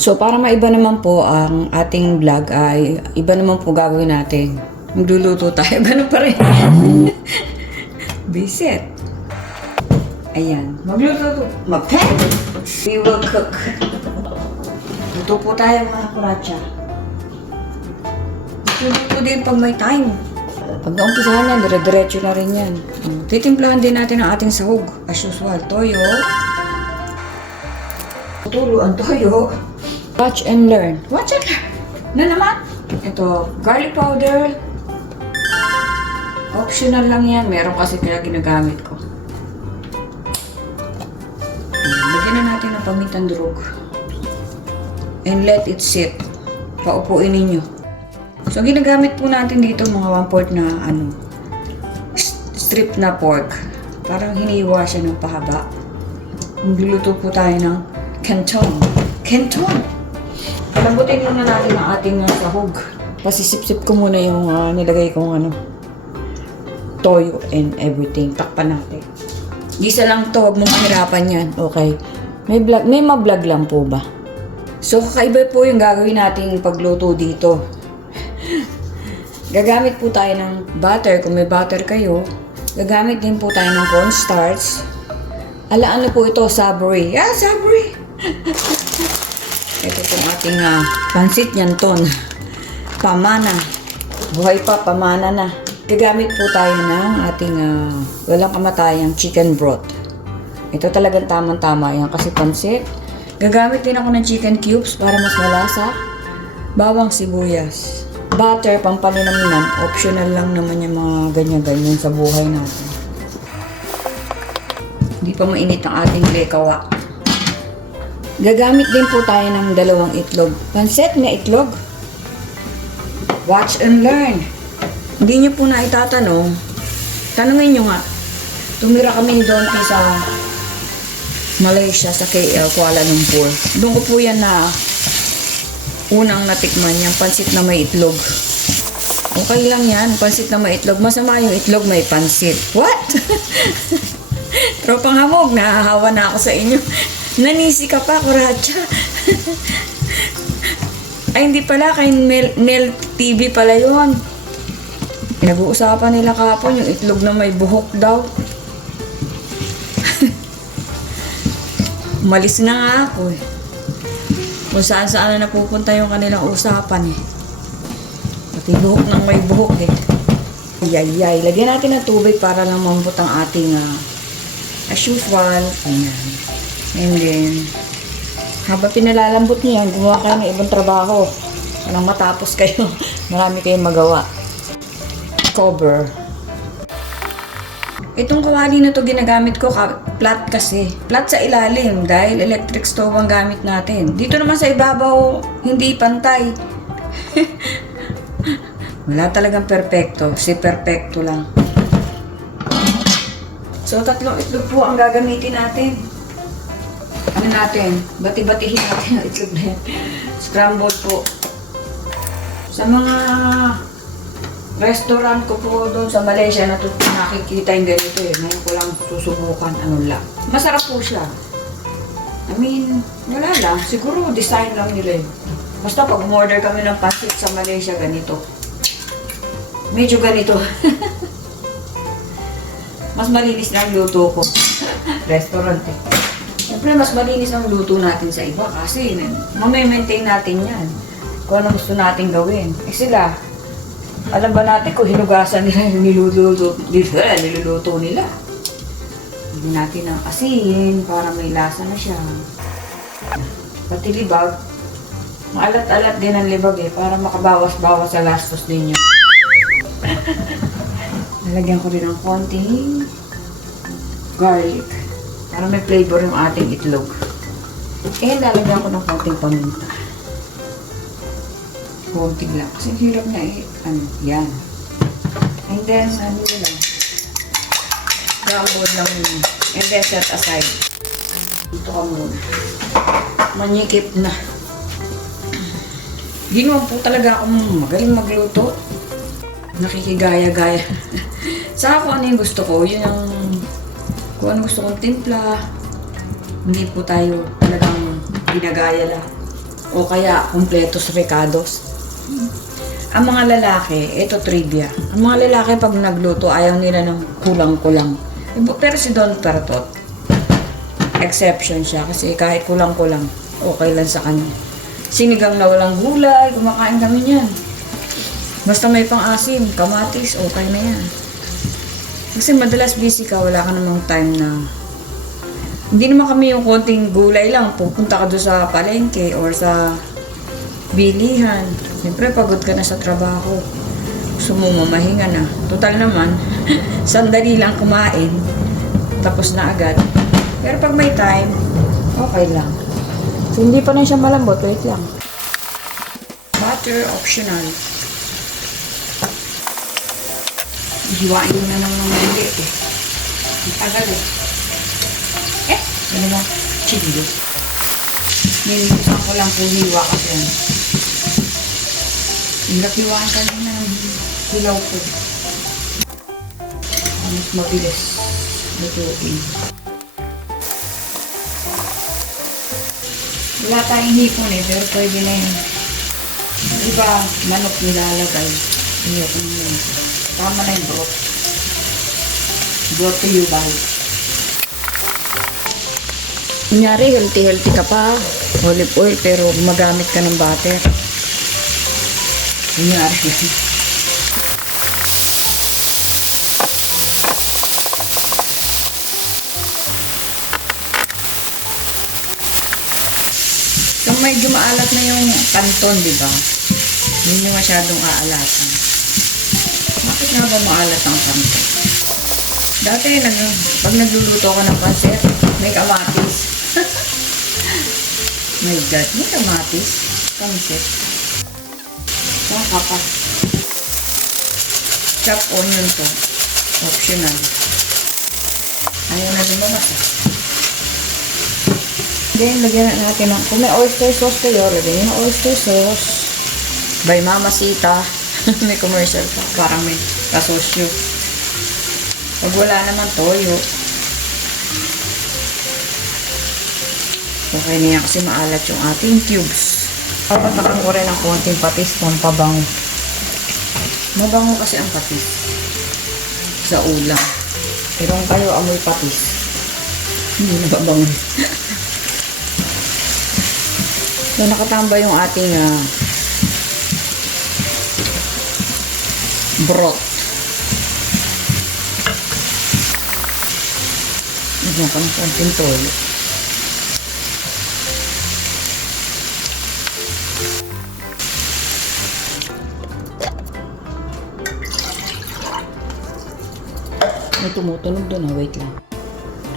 So, para maiba naman po ang ating vlog ay iba naman po gagawin natin. Magluluto tayo. Ganun pa rin. Bisit. Ayan. Magluluto. We will cook. Luto po tayo mga kuratsa. Luto din pag may time. Pag naumpisahan yan, dire-diretso na rin yan. Titimplahan din natin ang ating sahog. As usual, toyo. Tulo ang toyo. Watch and learn. Watch and learn. Na naman. Ito, garlic powder. Optional lang yan. Meron kasi kaya ginagamit ko. Ayan, lagyan na natin ng pamintan durog. And let it sit. Paupuin ninyo. So, ginagamit po natin dito mga 1/4 na strip na pork. Parang hiniwa siya ng pahaba. Magluluto po tayo ng canton. Canton! Palambutin muna natin ang ating sahog. Pasisip-sip ko muna yung nilagay kong toyo and everything. Takpan natin. Gisa lang to, huwag mong mahirapan yan. Okay. May ma-vlog lang po ba? So, kakaiba po yung gagawin nating pagluto dito. Gagamit po tayo ng butter, kung may butter kayo. Gagamit din po tayo ng cornstarch. Ano po ito? Saburi. Saburi! Ito pong ating pansit nyanton. Pamana. Buhay pa, pamana na. Gagamit po tayo ng ating walang kamatayang chicken broth. Ito talagang tamang-tama yan kasi pansit. Gagamit din ako ng chicken cubes para mas malasa. Bawang sibuyas. Butter, pampalinamnam. Optional lang naman yung mga ganyan-ganyan sa buhay natin. Hindi pa mainit ang ating lekawa. Gagamit din po tayo ng 2 itlog. Pansit na itlog. Watch and learn. Hindi nyo po na itatanong. Tanungin nyo nga. Tumira kami doon sa Malaysia, sa KL, Kuala Lumpur. Doon ko po yan na unang natikman yung pansit na may itlog. Okay lang yan, pansit na may itlog. Masama yung itlog may pansit. What? Tropang hamog, nahahawa na ako sa inyo. Nanisi ka pa, kuratsa. Ay, hindi pala. Kay Nel TV pala yun. Pinag-uusapan nila kahapon yung itlog na may buhok daw. Malis na nga ako eh. Kung saan-saan na napupunta yung kanilang usapan eh. Pati buhok ng may buhok eh. Yay. Lagyan natin ng tubig para lang mambot ang ating as usual. Ayan. And then, habang pinalalambot niyo yan, gumawa kayo ng ibang trabaho. Walang matapos kayo. Marami kayong magawa. Cover. Itong kawali na to ginagamit ko, flat kasi. Flat sa ilalim dahil electric stove ang gamit natin. Dito naman sa ibabaw, hindi pantay. Wala talagang perfecto. Si perfecto lang. So, 3 itlog po ang gagamitin natin. Bati-batihin natin ang itlog na yan. Scramble po. Sa mga restaurant ko po doon sa Malaysia, nakikita yung ganito eh. Ngayon ko lang susubukan, lang. Masarap po siya. I mean, wala lang. Siguro design lang nila eh. Basta pag umorder kami ng pansit sa Malaysia, ganito. Medyo ganito. Mas malinis na ang luto ko. Restaurant eh. Siyempre, mas malinis ang luto natin sa iba kasi mamaintain natin yan. Kung ano gusto natin gawin. Eh sila, alam ba natin kung hinugasan nila yung niluluto nila. Hindi natin ng asin para may lasa na siya. Pati libag, maalat-alat din ang libag eh para makabawas-bawas sa lastos ninyo. Nalagyan ko rin ng konting garlic para may flavor yung ating itlog. Eh, lalagyan ko ng konting paminta. Konting lang. Kasi hirap na eh. Yan. And then, lang. Gambod lang yun. And then, set aside. Dito ka muna. Manyikip na. Ginawa po talaga akong magaling magluto. Nakikigaya-gaya. Saka kung ano yung gusto ko, yun yung kung ano gusto kong timpla. Hindi po tayo talagang ginagaya lang. O kaya kumpletos recados. Ang mga lalaki, ito trivia. Ang mga lalaki pag nagluto, ayaw nila ng kulang-kulang. Pero si Don Pertot, exception siya kasi kahit kulang-kulang, okay lang sa kanya. Sinigang na walang gulay, kumakain kami niyan. Basta may pang-asim, kamatis, okay na yan. Kasi madalas busy ka, wala ka namang time na... Hindi naman kami yung konting gulay lang, pupunta ka doon sa palengke or sa bilihan. Siyempre, pagod ka na sa trabaho. Gusto mo mamahinga na. Total naman, sandali lang kumain, tapos na agad. Pero pag may time, okay lang. So, hindi pa na siya malambot, wait lang. Butter, optional. Hiwain mo na ng mga maliit eh. Ang tagal eh. Ano mo? Chili. Nilimutan ko lang po hiwa kasi yan. Hirap hiwaan kanina ng hilaw ko. Mas mabilis. Lutuin. Wala tayong hipon eh, pero pwede na yun. Iba, manok nilalagay. Ayoko na yun. Tama na yung broth. Broth to you, bye. Kunyari, healthy ka pa. Olive oil, pero gumagamit ka ng butter. Kunyari. Kung medyo maalat na yung kanton, di ba? Hindi masyadong aalatan. Bakit nga ba maalat ang kanton? Dati, pag nagluluto ko ng pansit, may kamatis. My God, may kamatis. Pansit. Ang kapat. Chop onion to. Optional. Ayaw na lumamas eh. Then, lagyan natin ng, kung may oyster sauce kayo, lagyan nyo ng oyster sauce. By Mama Sita. May commercial pa. Parang may kasosyo. Pag wala naman toyo. Okay na yan kasi maalat yung ating cubes. Papatakan ko rin ng konting patis kung pabango. Mabango kasi ang patis sa ulam. Pero kung kayo amoy patis, hindi na babango. So, nakatamba yung ating broth. Lagyan ko ng konting toyo. May tumutunog doon, wait lang.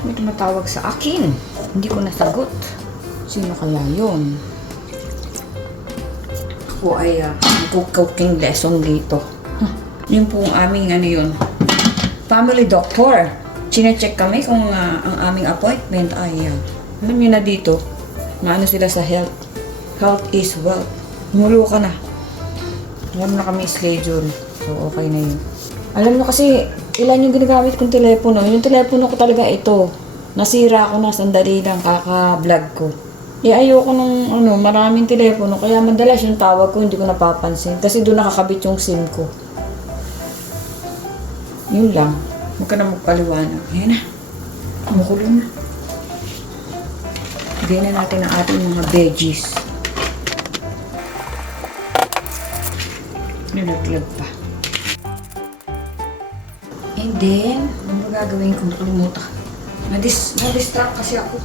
May tumatawag sa akin. Hindi ko nasagot. Sino kaya yun? Ako ay cooking lesson dito. Yun po ang aming family doctor. Chine-check kami kung ang aming appointment ay alam nyo na dito, maano sila sa health. Health is wealth. Mulo ka na. Alam na kami schedule. So, okay na yun. Alam nyo kasi, ilan yung ginagamit kong telepono. Yung telepono ko talaga ito. Nasira ko na, sandali lang, kaka-vlog ko. Ayoko nung maraming telepono. Kaya madalas yung tawag ko, hindi ko napapansin. Kasi doon nakakabit yung SIM ko. Yun lang. Huwag ka na magpaliwanag. Ayan na. Kumukulo na. Bigyan na natin ang ating mga veggies. Nilaglag pa. And then, ano ba gagawin ko? Nakalimutan. Na-distract kasi ako.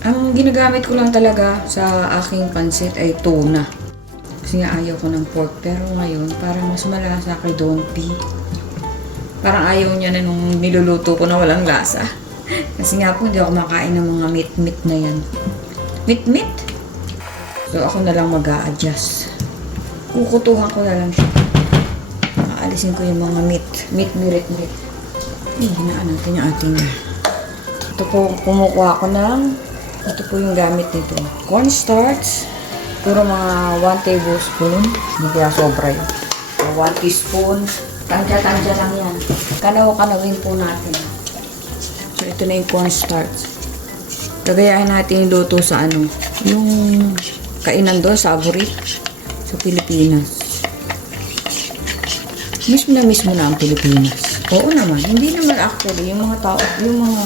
Ang ginagamit ko lang talaga sa aking pansit ay tuna. Kasi nga ayaw ko ng pork. Pero ngayon, parang mas malasa kay Don P. Parang ayaw niya na nung niluluto ko na walang lasa. Kasi nga po, hindi ako makain ng mga meat na yan. Meat? So, ako na lang mag-a-adjust. Kukutuhan ko na lang siya. Aalisin ko yung mga meat. Hinaan natin yung ating... Ito po, kumukuha ko ng... Ito po yung gamit nito. Cornstarch. Puro mga 1 tablespoon. Hindi kaya sobra yun. So, 1 teaspoon. Tansya lang yan. Kanaw-kanawin po natin. So, ito na yung cornstarch. Gagayahin natin yung luto sa ano, yung kainan doon sa Aburi, sa Pilipinas. Miss mo na ang Pilipinas. Oo naman, hindi naman actually, yung mga tao, yung mga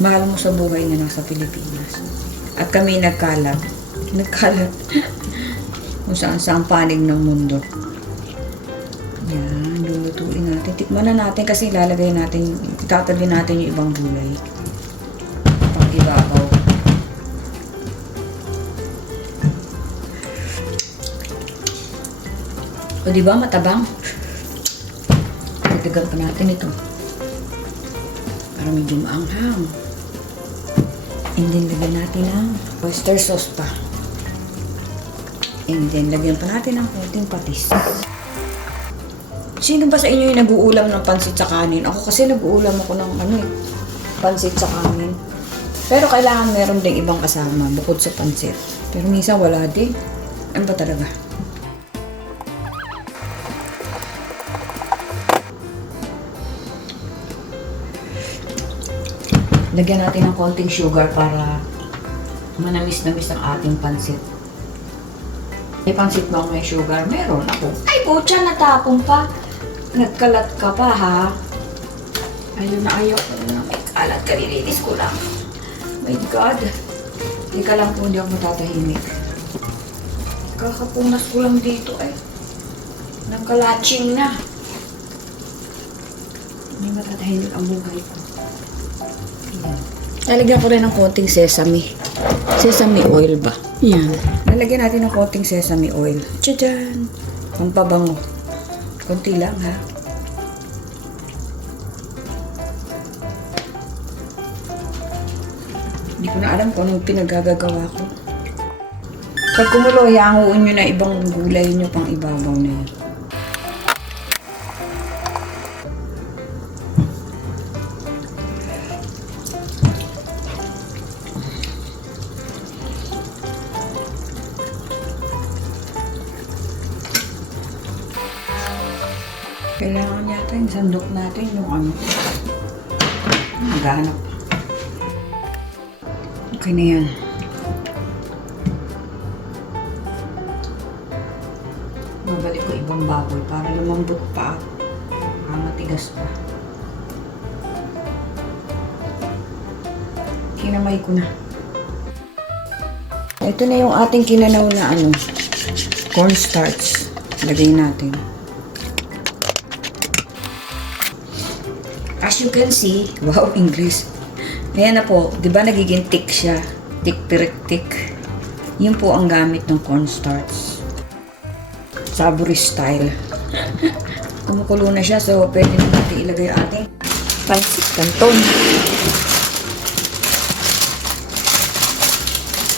mahal mo sa buhay na nasa Pilipinas. At kami nagkalat kung saan panig ng mundo. Yan, lulutuin natin. Tikman na natin kasi itatagay natin yung ibang gulay. Pang ibabaw. O diba matabang? Dagdagan pa natin ito. Para medyo maanghang. And then lagyan natin ng oyster sauce pa. And then lagyan pa natin ng konting patis. Sino ba sa inyo yung nag-uulam ng pansit sa kanin? Ako kasi nag-uulam ako ng pansit sa kanin. Pero kailangan meron ding ibang kasama bukod sa pansit. Pero minsan wala din. Ano ba talaga? Lagyan natin ng konting sugar para manamis-namis ang ating pansit. May pansit ba may sugar? Meron ako. Ay, putya, natapon pa. Nagkalat ka pa, ha? Ayun na, ayaw ko na. May kalat ka, nilinis ko lang. My God. Hindi ka lang po, hindi ako matatahimik. Kakapunas ko lang dito, ay. Nagkalatching na. Hindi matatahimik ang buhay ko. Ayan. Lalagyan ko rin ng konting sesame. Sesame oil ba? Yan. Lalagyan natin ng konting sesame oil. Tchadan! Pampabango. Konti lang, ha? Hindi ko na alam kung anong pinagagagawa ko. Pag kumulo, hanguin nyo na ibang gulay nyo pang ibabaw na yan. Kailangan yata yung sandok natin yung ano. Maghanap. Okay na yan. Babalik ko ibang baboy para lumambot pa. Matigas pa. Kinamay ko na. Ito na yung ating kinanaw na ano. Cornstarch. Lagay natin. As you can see, wow, English. Ayan na po, di ba nagiging thick siya? Thick. Yun po ang gamit ng cornstarch. Saburi style. Kumukulo na siya, so pwede na natin ilagay ating pancit canton.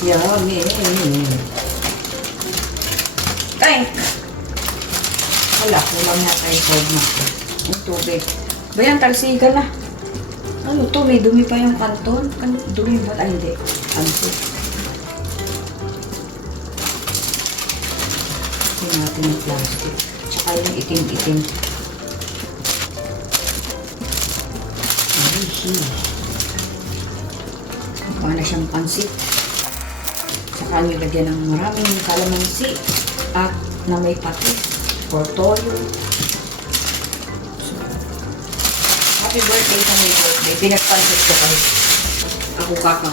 Yummy. Tank! Wala, kulang na tayo sa natin. Yung tubig. Bayan, talsigan na. Ano to? May dumi pa yung kanton. Dumi ba? Ay, hindi. Kanton. Ito natin yung plastic. Tsaka yung itim-itim. Ay, mukha na siyang pansit. Tsaka nilagyan ng maraming kalamansi at na may patis or toyo. Happy birthday sa may birthday. Pinagpansit ko kayo. Ako kaka.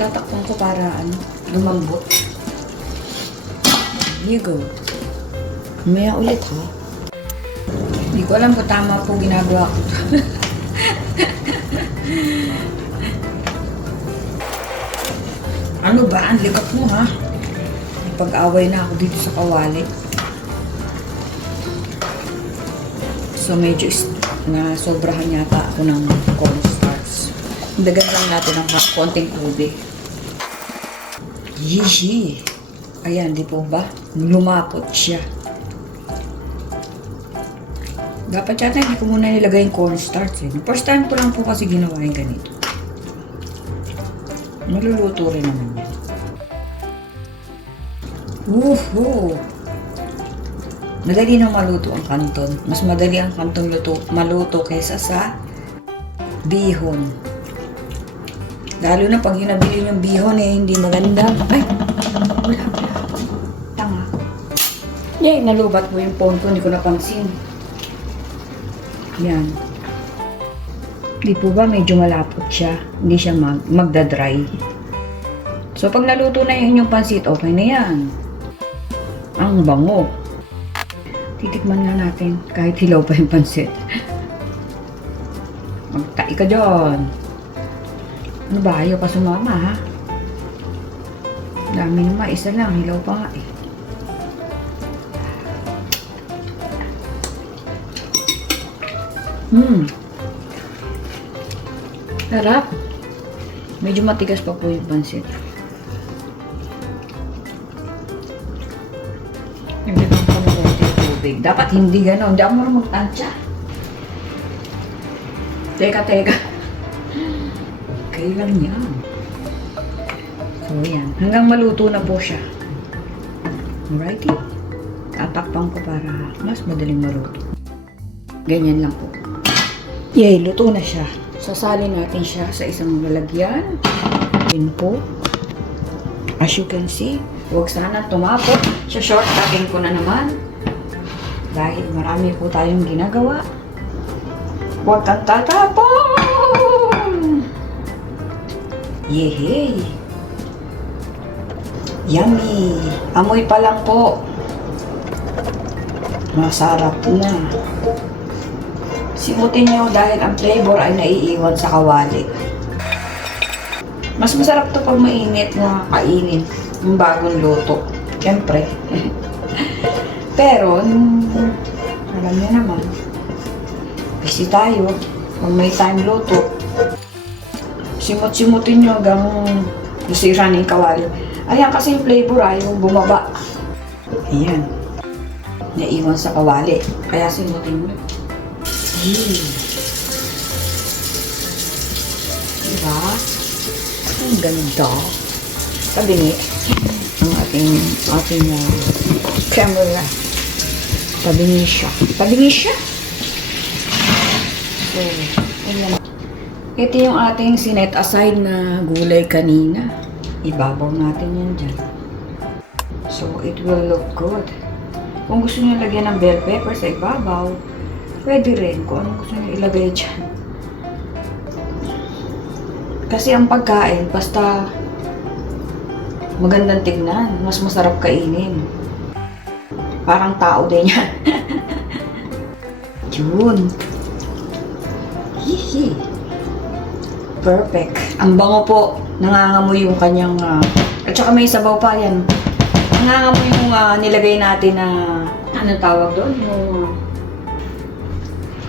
Tatakpan ko para lumambot. Here you go. Maya ulit, ha? Hindi ko alam kung tama po ginagawa ko. Ano ba? Ang likap mo, ha? Pag-away na ako dito sa kawali. So, medyo na sobrahan yata ako ng cornstarch. Dagan lang natin ng konting tubig. Yishi! Ayan, di po ba? Lumapot siya. Dapat yata hindi ko muna nilagay yung cornstarch. First time ko lang po kasi ginawa yung ganito. Maluluto rin naman yan. Woohoo! Madali nang maluto ang kanton. Mas madali ang kanton maluto kaysa sa bihon. Lalo na pag hinabili yung bihon eh, hindi maganda. Ay! Wala. Tanga. Yay! Nalubat po yung phone ko, hindi ko napansin. Yan. Di po ba medyo malapot siya? Hindi siya magdadry. So, pag naluto na yung pansit, okay na yan. Ang bango. Titikman na natin kahit hilaw pa yung pansit. Magtai ka dyan. Ano ba? Ayaw pa sumama, ha? Dami naman. Isa lang. Hilaw pa nga, eh. Sarap. Medyo matigas pa po yung pansit. Hindi ko pa ng tubig. Dapat hindi gano'n. Hindi ako marunong magtansya. Teka. Kailan yan? So, yan. Hanggang maluto na po siya. Alrighty. Tatakpan ko para mas madaling maluto. Ganyan lang po. Yay, luto na siya. Sasalin natin siya sa isang lalagyan. Yun po. As you can see, huwag sana tumapot. Shortcutting ko na naman. Dahil marami po tayong ginagawa. Huwag kang tatapon! Yehey! Yummy! Amoy pa lang po. Masarap na. Simutin nyo dahil ang flavor ay naiiwan sa kawali. Mas masarap to pag mainit na kainin yung bagong luto. Siyempre. Pero, alam niyo naman, busy tayo. Pag may time luto, simut-simutin nyo hanggang nasira na yung kawali. Ayan kasi yung flavor ayaw bumaba. Ayan. Naiwan sa kawali. Kaya simutin mo. Diba? Ang ganda. Tabingi ang ating camera. Tabingi siya. So, ayan. Ito yung ating sinet aside na gulay kanina. Ibabaw natin yan dyan. So, it will look good. Kung gusto niyo lagyan ng bell pepper sa ibabaw, pwede rin kung ano gusto niyo ilagay dyan. Kasi ang pagkain, basta magandang tignan, mas masarap kainin. Parang tao din yan. Yun. Hihi. Perfect. Ang bango po. Nangangamoy yung kanyang... at saka may sabaw pa yan. Nangangamoy yung nilagay natin na... anong tawag doon?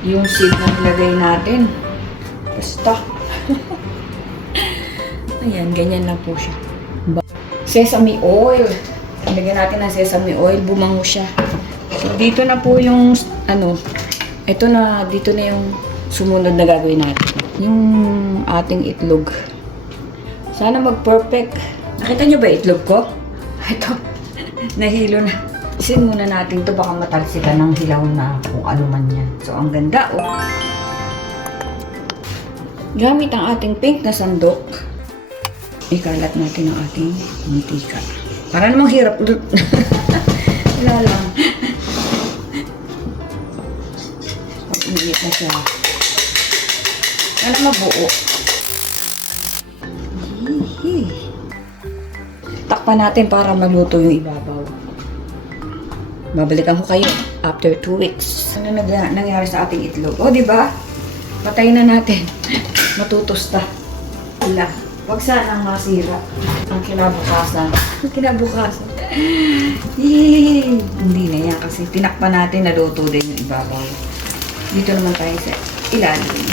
Yung seed na nilagay natin. Basta. Ayan, ganyan lang po siya. Sesame oil. Lagyan natin ng sesame oil, bumango siya. So, dito na po yung, dito na yung sumunod na gagawin natin. Yung ating itlog. Sana mag-perfect. Nakita nyo ba itlog ko? Ito, nahilo na. Isin muna natin ito, baka matalsikan ng hilaw na kung ano man yan. So, ang ganda, oh. Gamit ang ating pink na sandok, ikalat natin ang ating mantika. Para namang hirap. Wala lang. Pag-init na siya. Sana mabuo. Takpan natin para maluto yung ibabaw. Babalikan ko kayo after 2 weeks. Ano nangyari sa ating itlog? O, diba? Patay na natin. Matutusta. Wala. Huwag sanang masira ang kinabukasan. Yay! Hindi na yan kasi tinakpan natin, naluto din yung ibabaw. Dito naman tayo sa ilalim.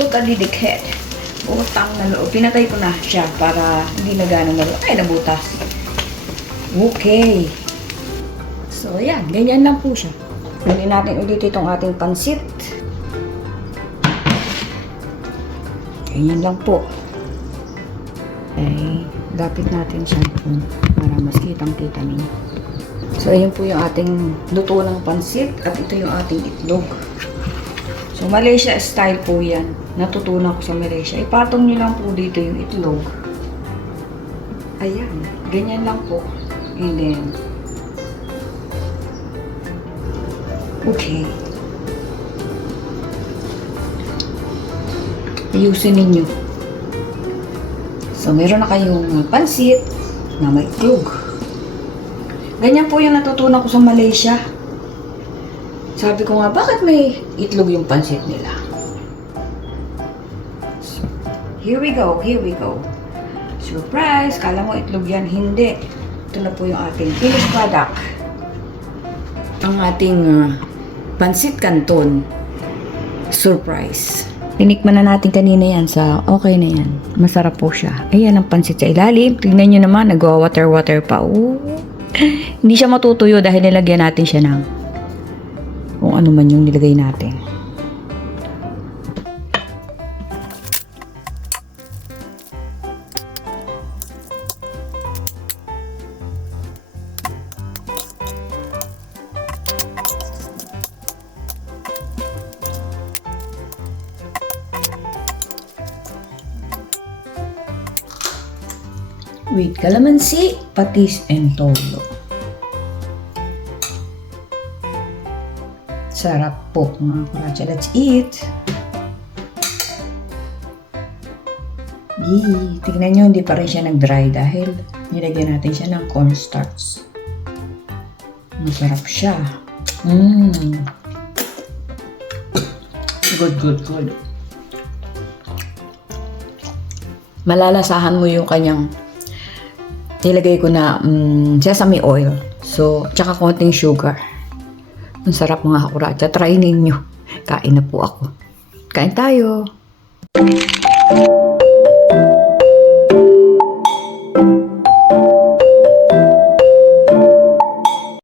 Totally dikit. Utang na loob. Pinatay ko na siya para hindi na gano'ng malo. Ay, nabutas. Okay. So, ayan. Ganyan lang po siya. Kunin natin ulit itong ating pansit. Ganyan lang po. Okay. Lapit natin siya para mas kitang-kita niyo. So, ayan po yung ating luto ng pansit at ito yung ating itlog. So, Malaysia style po yan. natutunan ko sa Malaysia. Ipatong nyo lang po dito yung itlog. Ayan, ganyan lang po. And then, okay. Ayusin ninyo. So, meron na kayong pansit na may itlog. Ganyan po yung natutunan ko sa Malaysia. Sabi ko nga, bakit may itlog yung pansit nila? So, here we go, here we go. Surprise! Kala mo itlog yan. Hindi. Ito na po yung ating finished product. Ang ating pansit canton. Surprise. Tinikman na natin kanina yan sa okay na yan. Masarap po siya. Ayan ang pansit sa ilalim. Tingnan nyo naman, nagwa-water-water pa. Oh. Hindi siya matutuyo dahil nilagyan natin siya ng kung ano man yung nilagay natin. With calamansi, patis, and toyo. Sarap po mga kuracha. Let's eat! Yee! Tignan nyo, hindi pa rin siya nag-dry dahil nilagyan natin siya ng cornstarch. Masarap siya. Good, good, good. Malalasahan mo yung kanyang nilagay ko na sesame oil. So, tsaka konting sugar. Ang sarap mga kakuracha. Try ninyo. Kain na po ako. Kain tayo.